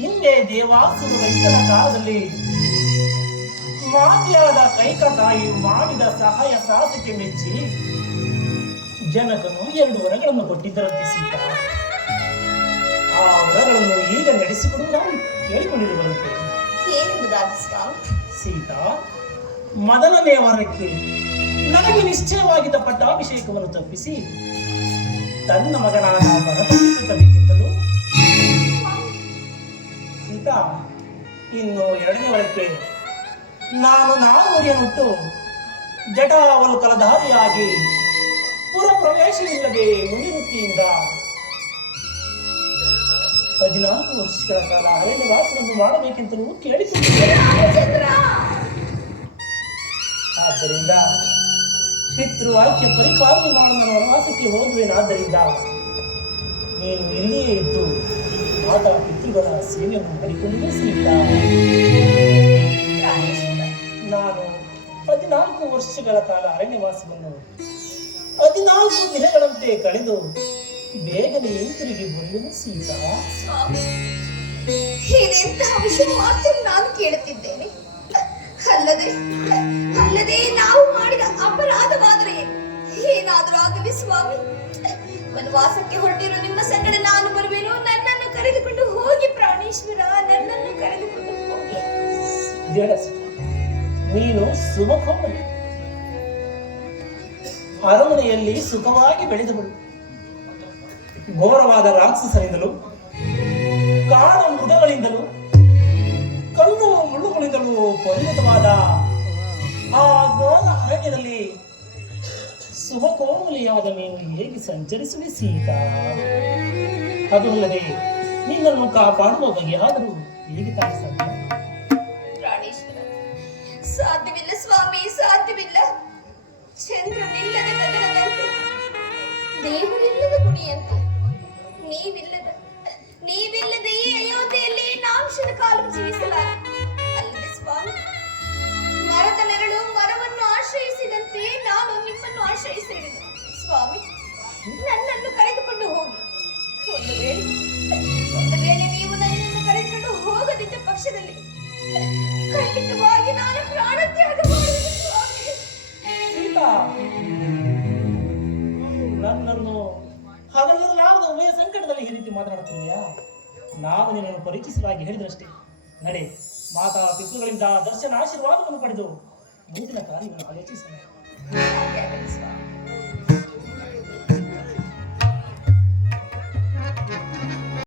ಹಿಂದೆ ದೇವಾಸುರ ರೈತರ ಕಾಲದಲ್ಲಿ ಮಾತೆಯಾದ ಕೈಕ ತಾಯಿ ಮಾಡಿದ ಸಹಾಯ ಸಾಹಸಕ್ಕೆ ಮೆಚ್ಚಿ ಜನಕನು 2 ವರಗಳನ್ನು ಕೊಟ್ಟಿದ್ದರಂತೆ ಸೀತಾ. ಆ ವರಗಳನ್ನು ಈಗ ನಡೆಸಿಕೊಡುವುದು ನಾವು ಕೇಳಿಕೊಂಡಿರುವಂತೆ. ಸೀತಾ, ಮೊದಲನೇ ವರಕ್ಕೆ ನನಗೆ ನಿಶ್ಚಯವಾಗಿದ್ದ ಪಟ್ಟಾಭಿಷೇಕವನ್ನು ತಪ್ಪಿಸಿ ತನ್ನ ಮಗನಾದ ಭರತನಿಗಿಂತಲೂ ಸೀತಾ, ಇನ್ನು 2ನೇ ವರಕ್ಕೆ ನಾನು ನಾಲ್ವರಿಯನ್ನುಟ್ಟು ಜಟಾವಲುಕಲಧಾರಿಯಾಗಿ ಪುರ ಪ್ರವೇಶವಿಲ್ಲದೆ ಮುಂದಿರುತ್ತಿಯಿಂದ 14 ವರ್ಷಗಳ ಕಾಲ ಅರಣ್ಯವಾಸವನ್ನು ಮಾಡಬೇಕೆಂತಲೂ ಕೇಳಿಕೊಂಡಿದ್ದೇನೆ. ಆದ್ದರಿಂದ ಪಿತೃವಾಕ್ಯ ಪರಿಪಾಲನೆ ಮಾಡುವ ವನವಾಸಕ್ಕೆ ಹೋಗುವೇನಾದ್ದರಿಂದ ನೀನು ಇಲ್ಲಿಯೇ ಇದ್ದು ಮಾತಾ ಪಿತೃಗಳ ಸೇವೆಯನ್ನು ಮಾಡಿಕೊಂಡು ಸೀತಾ. ನಾನು 14 ವರ್ಷಗಳ ಕಾಲ ಅರಣ್ಯವಾಸವನ್ನು 14 ದಿನಗಳಂತೆ ಕಳೆದು ಬೇಗನೆ ಹಿಂತಿರುಗಿ ಬರುವೆನು ಸೀತಾ. ಇದೆಂತಹ ವಿಷಯ ಮಾತ್ರ ನಾನು ಕೇಳುತ್ತಿದ್ದೇನೆ. ಅಲ್ಲದೆ ನಾವು ಮಾಡಿದ ಅಪರಾಧವಾದರೆ ಏನಾದರೂ ಆಗಲಿ ಸ್ವಾಮಿ. ವನವಾಸಕ್ಕೆ ಹೊರಟಿರೋ ನಿಮ್ಮ ಸಂಗಡ ನಾನು ಬರುವೆನು. ನನ್ನನ್ನು ಕರೆದುಕೊಂಡು ಹೋಗಿ ಪ್ರಾಣೇಶ್ವರ, ನನ್ನನ್ನು ಕರೆದುಕೊಂಡು ಹೋಗಿ. ನೀನು ಸುಮಕೋಮಲ ಅರಮನೆಯಲ್ಲಿ ಸುಖವಾಗಿ ಬೆಳೆದವಳು. ಘೋರವಾದ ರಾಕ್ಷಸರಿಂದಲೂ ಕಾಡು ಮೃಗಗಳಿಂದಲೂ ಕಲ್ಲು ಮುಳ್ಳುಗಳಿಂದಲೂ ಪರಿಣಿತವಾದ ಆ ಘೋರ ಅರಣ್ಯದಲ್ಲಿ ಸುಮಕೋಮಲಿಯಾದ ನೀನು ಹೇಗೆ ಸಂಚರಿಸುವೆ ಸೀತಾ? ಅದು ಅಲ್ಲದೆ ನಿನ್ನನ್ನು ಕಾಪಾಡುವ ಬಗೆಯಾದರೂ ಹೇಗೆ ತಾಯಿ ಸಾಧ್ಯ? ಸಾಧ್ಯವಿಲ್ಲ ಸ್ವಾಮಿ, ಸಾಧ್ಯವಿಲ್ಲ. ಚಂದ್ರನಿಲ್ಲದ ಗಗನದಂತೆ, ದೇವರಿಲ್ಲದ ಗುಡಿಯಂತೆ, ನೀವಿಲ್ಲದೆ ಈ ಅಯೋಧ್ಯೆಯಲ್ಲಿ ನಾಂಶದ ಕಾಲು ಜೀವಿಸಲಾರ. ಅಲ್ಲದೆ ಸ್ವಾಮಿ, ಮರದ ನೆರಳು ಮರವನ್ನು ಆಶ್ರಯಿಸಿದಂತೆ ನಾನು ನಿಮ್ಮನ್ನು ಆಶ್ರಯಿಸಿರುವೆ. ಸ್ವಾಮಿ, ನನ್ನನ್ನು ಕರೆದುಕೊಂಡು ಹೋಗಿ. ಒಂದು ವೇಳೆ ನೀವು ನನ್ನನ್ನು ಕರೆದುಕೊಂಡು ಹೋಗದಿದ್ದ ಪಕ್ಷದಲ್ಲಿ ಖಂಡಿತವಾಗಿ ನಾನು ಪ್ರಾಣ ತ್ಯಾಗ ಮಾಡುವೆ ಸ್ವಾಮಿ. ಸೀತಾ, ನನ್ನನ್ನು ಹಗಲಿರಲಾರದ ಉಭಯ ಸಂಕಟದಲ್ಲಿ ಈ ರೀತಿ ಮಾತನಾಡುತ್ತಿದೆಯಾ? ನಾನು ನಿನ್ನನ್ನು ಪರಿಚಯಿಸಲಾಗಿ ಹೇಳಿದಷ್ಟೇ. ನಡೆ, ಮಾತಾ ಪಿತೃಗಳಿಂದ ದರ್ಶನ ಆಶೀರ್ವಾದವನ್ನು ಪಡೆದು ಮುಂದಿನ ಕಾರ್ಯವನ್ನು ಆಲೋಚಿಸೋಣ.